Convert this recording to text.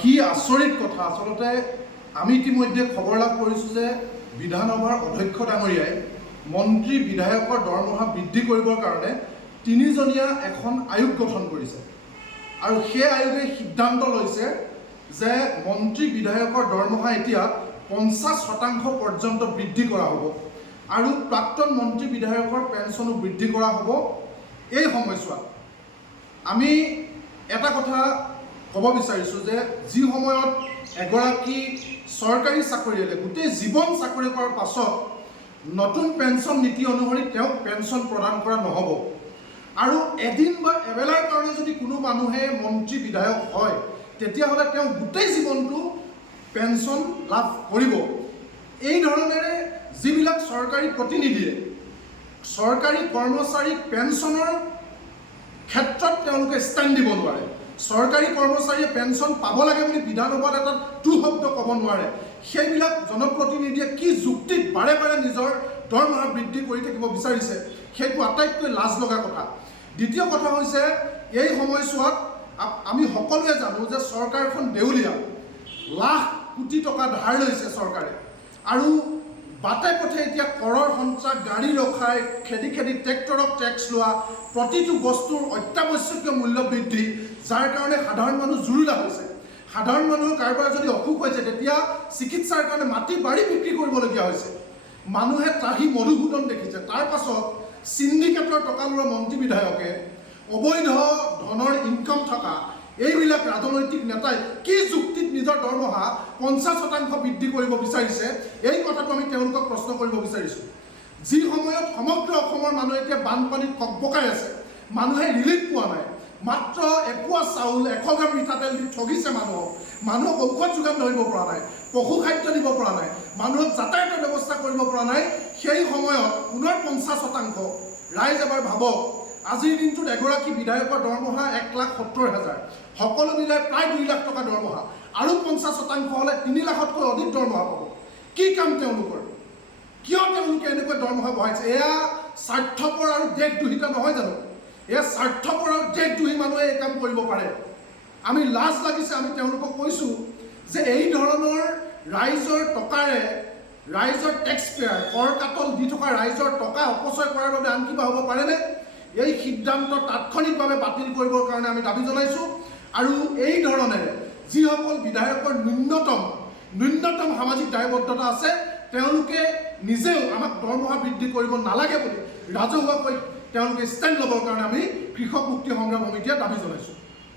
কি আচৰিত কথা আচলতে আমি ইতিমধ্যে খবৰ লাভ কৰিছোঁ যে বিধানসভাৰ অধ্যক্ষ ডাঙৰীয়াই মন্ত্ৰী বিধায়কৰ দৰমহা বৃদ্ধি কৰিবৰ কাৰণে 3জনীয়া এখন আয়োগ গঠন কৰিছে আৰু সেই আয়োগে সিদ্ধান্ত লৈছে যে মন্ত্ৰী বিধায়কৰ দৰমহা এতিয়া 50% পৰ্যন্ত বৃদ্ধি কৰা হ'ব আৰু প্ৰাক্তন মন্ত্ৰী বিধায়কৰ পেঞ্চনো বৃদ্ধি কৰা হ'ব। এই সময়ছোৱাত আমি এটা কথা ক'ব বিচাৰিছোঁ যে যি সময়ত এগৰাকী চৰকাৰী চাকৰিয়ালে গোটেই জীৱন চাকৰি কৰাৰ পাছত নতুন পেঞ্চন নীতি অনুসৰি তেওঁক পেঞ্চন প্ৰদান কৰা নহ'ব আৰু এদিন বা এবেলাৰ কাৰণে যদি কোনো মানুহে মন্ত্ৰী বিধায়ক হয় তেতিয়াহ'লে তেওঁ গোটেই জীৱনটো পেঞ্চন লাভ কৰিব। এই ধৰণেৰে যিবিলাক চৰকাৰী প্ৰতিনিধিয়ে চৰকাৰী কৰ্মচাৰীক পেঞ্চনৰ ক্ষেত্ৰত তেওঁলোকে ষ্টেণ্ড দিব নোৱাৰে, চৰকাৰী কৰ্মচাৰীয়ে পেঞ্চন পাব লাগে বুলি বিধানসভাত এটা টু শব্দ ক'ব নোৱাৰে, সেইবিলাক জনপ্ৰতিনিধিয়ে কি যুক্তিত বাৰে বাৰে নিজৰ দৰমহা বৃদ্ধি কৰি থাকিব বিচাৰিছে সেইটো আটাইতকৈ লাজ লগা কথা। দ্বিতীয় কথা হৈছে এই সময়ছোৱাত আমি সকলোৱে জানো যে চৰকাৰখন দেউলীয়া, লাখ কোটি টকা ধাৰ লৈছে চৰকাৰে আৰু বাটে পথে এতিয়া কৰৰ সন্ত্ৰাস, গাড়ী ৰখাই খেদি খেদি ট্ৰেক্টৰক টেক্স লোৱা, প্ৰতিটো বস্তুৰ অত্যাৱশ্যকীয় মূল্য বৃদ্ধি, যাৰ কাৰণে সাধাৰণ মানুহ জুৰুলা হৈছে। সাধাৰণ মানুহৰ কাৰোবাৰ যদি অসুখ হৈছে তেতিয়া চিকিৎসাৰ কাৰণে মাটি বাৰী বিক্ৰী কৰিবলগীয়া হৈছে। মানুহে ত্ৰাহি মধুসূদন দেখিছে। তাৰ পাছত চিণ্ডিকেটৰ টকা লোৱা মন্ত্ৰী বিধায়কে, অবৈধ ধনৰ ইনকাম থকা এইবিলাক ৰাজনৈতিক নেতাই কি যুক্তিত নিজৰ দৰমহা 50% বৃদ্ধি কৰিব বিচাৰিছে, এই কথাটো আমি তেওঁলোকক প্ৰশ্ন কৰিব বিচাৰিছোঁ। যি সময়ত সমগ্ৰ অসমৰ মানুহ এতিয়া বানপানীত ককবকাই আছে, মানুহে ৰিলিফ পোৱা নাই, মাত্ৰ এপোৱা চাউল 100 গ্ৰাম মিঠাতেল দি ঠগিছে মানুহক ঔষধ যোগান ধৰিব পৰা নাই, পশু খাদ্য দিব পৰা নাই, মানুহক যাতায়াতৰ ব্যৱস্থা কৰিব পৰা নাই। সেই সময়ত পুনৰ 50%। ৰাইজ এবাৰ ভাবক, আজিৰ দিনটোত এগৰাকী বিধায়কৰ দৰমহা 1,70,000, সকলো মিলাই প্ৰায় 2 লাখ টকা দৰমহা আৰু 50% হ'লে 3 লাখতকৈ অধিক দৰমহা পাব। কি কাম তেওঁলোকৰ? কিয় তেওঁলোকে এনেকৈ দৰমহা বঢ়াইছে? এয়া স্বাৰ্থপৰ আৰু দেশদ্ৰোহিতা নহয় জানো? এয়া স্বাৰ্থপৰ আৰু দেশদ্ৰোহী মানুহে এই কাম কৰিব পাৰে। আমি লাজ লাগিছে। আমি তেওঁলোকক কৈছোঁ যে এই ধৰণৰ ৰাইজৰ টকাৰে, ৰাইজৰ টেক্স পেয়াৰ, কৰ কাটল দি থকা ৰাইজৰ টকা অপচয় কৰাৰ বাবে আন কিবা হ'ব পাৰেনে? এই সিদ্ধান্ত তাৎক্ষণিকভাৱে বাতিল কৰিবৰ কাৰণে আমি দাবী জনাইছোঁ আৰু এই ধৰণেৰে যিসকল বিধায়কৰ ন্যূনতম সামাজিক দায়বদ্ধতা আছে তেওঁলোকে নিজেও আমাক দৰমহা বৃদ্ধি কৰিব নালাগে বুলি ৰাজহুৱাকৈ তেওঁলোকে ষ্টেণ্ড ল'বৰ কাৰণে আমি কৃষক মুক্তি সংগ্ৰাম সমিতিয়ে দাবী জনাইছোঁ।